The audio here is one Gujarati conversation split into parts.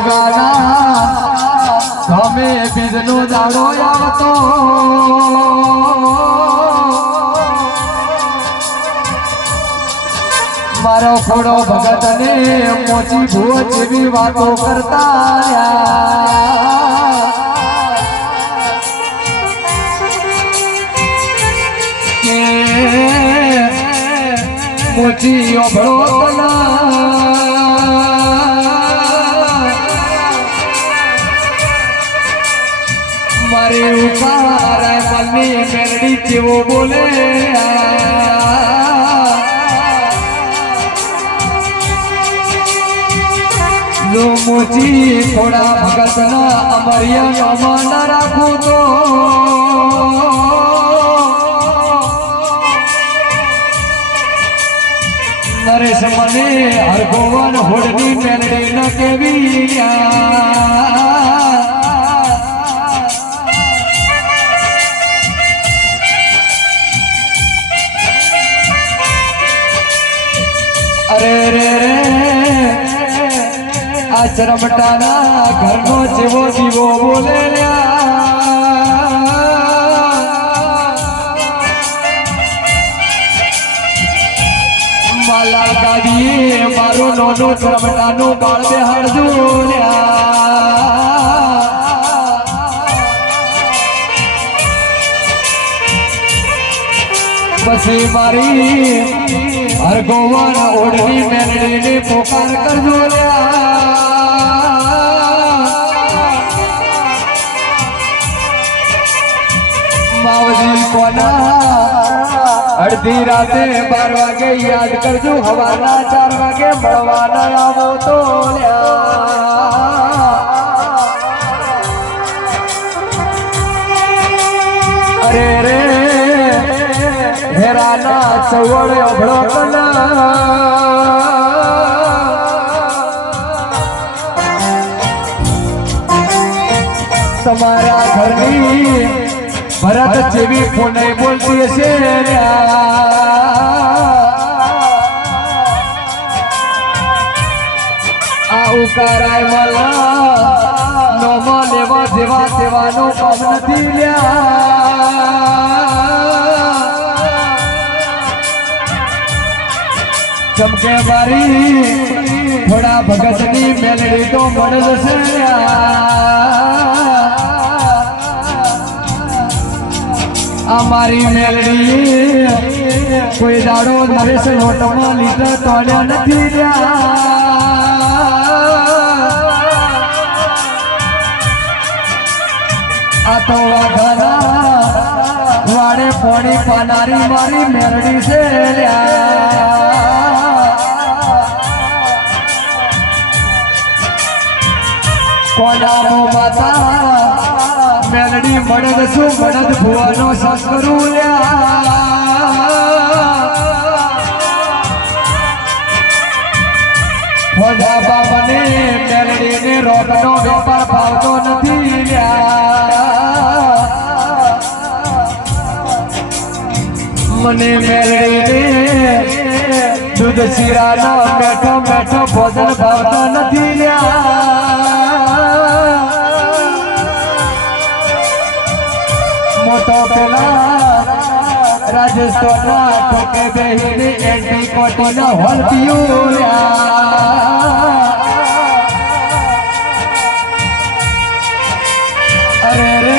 ઉગાના ગમે બીજનો દાડો આવતો મારો ખોડો ભગત ને મોચી ભૂ જેવી વાતો કરતા મોચી ઓભળો મારે ઉકારા મનની મેરડી જેવો બોલે લો મોચી થોડા ભગત ના અમરિયા ન રાખું તો નરેશ મને હરગોવન હોડની મેલડી ન કેવી અરે રે રે આ ચરમટાના ઘરનો જેવો દીવો બોલે માલા ગાડીએ મારો નોનો ચરમટાનો બાળ બેહાડજો પછી મારી હરગોવન ઓઢની મેલડીને પોકાર કરજો માવજી કોના અડધી રાતે 12 વાગે યાદ કરજો હવાના 4 વાગે મળવાના આવો તો અરે રે હેરાના ચવડ અભળો તમારા ઘરની ભરત જેવી ફોને બોલતી હશે આ ઉકારાય માલા નોમાં લેવા જેવા સેવાનો કામ નથી ચમકે મારી થોડા ભગતની મેલડી તો મળે જશે અમારી મેલડી કોઈ દાડો નરેશ લોટમાં લીધા તોડ્યા નથી આ તો વાઘાના વાડે પોણી પાનારી મારી મેલડી છે કોનાનો માતા મેલડી મળદ શું મળદ ભુવાનો સંસ્કરું ખોજા બાબાને મેલડીને રોગનો વેપાર ભાવતો નથી મને મેલડીને દૂધ શીરાનો મેઠો મેઠો ભોજન ભાવતો નથી મોટો પેલા રાજસ્થાનના ઠોકે બેહીને એન્ટી કોટીના હોલ પીયું અરે રે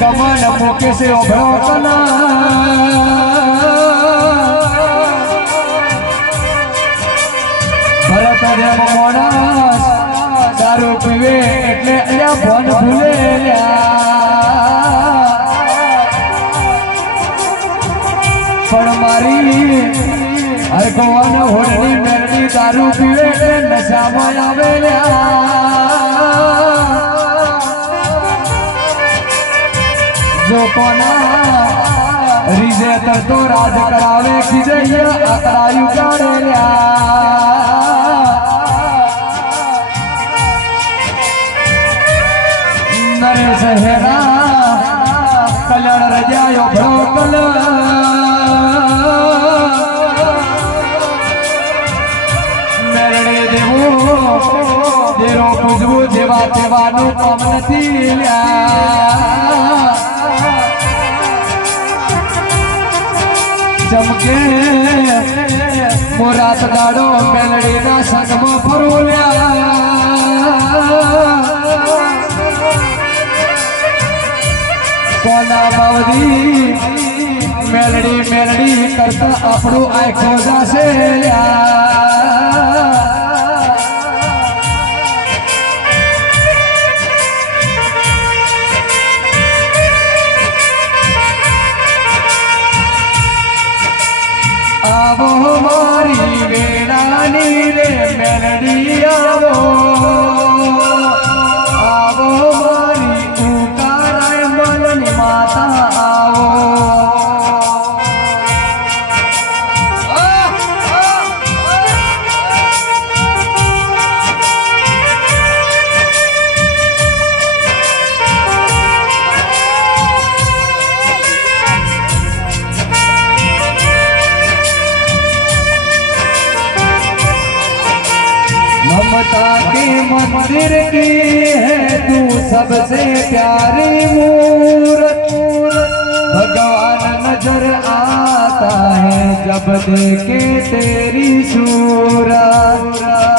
ગમન મૂકે છે ઓભળો કના ભરત જેમ માણસ દારૂ પીવે એટલે અહીંયા ભોન ભૂલે પણ મારી હરગોવન હોડની મેલડી દારૂ પીવે એટલે નશામાં આવે જો કોના રીઝે તરતો રાજ કરાવે કીધે અકરાયું કાઢે નરેશ હેરા કલ્યાણ રજાયો ભળો કલ મેરડે દેવો દેવા દેવાનું કામ નથી લ્યા ચમકે મોરાત દાડો મેલડીના સંગમાં ફરોલ્યા કોના બાવદી મેલડી મેલડી કરતા આપણું આંખો જાશે આવો મારી વેળાની રે મેલડી આવો આવો મારી ઉકારાય મનની માતા આવો ममता के मंदिर की है तू सबसे प्यारी मूरत भगवान नजर आता है जब देखे तेरी सूरत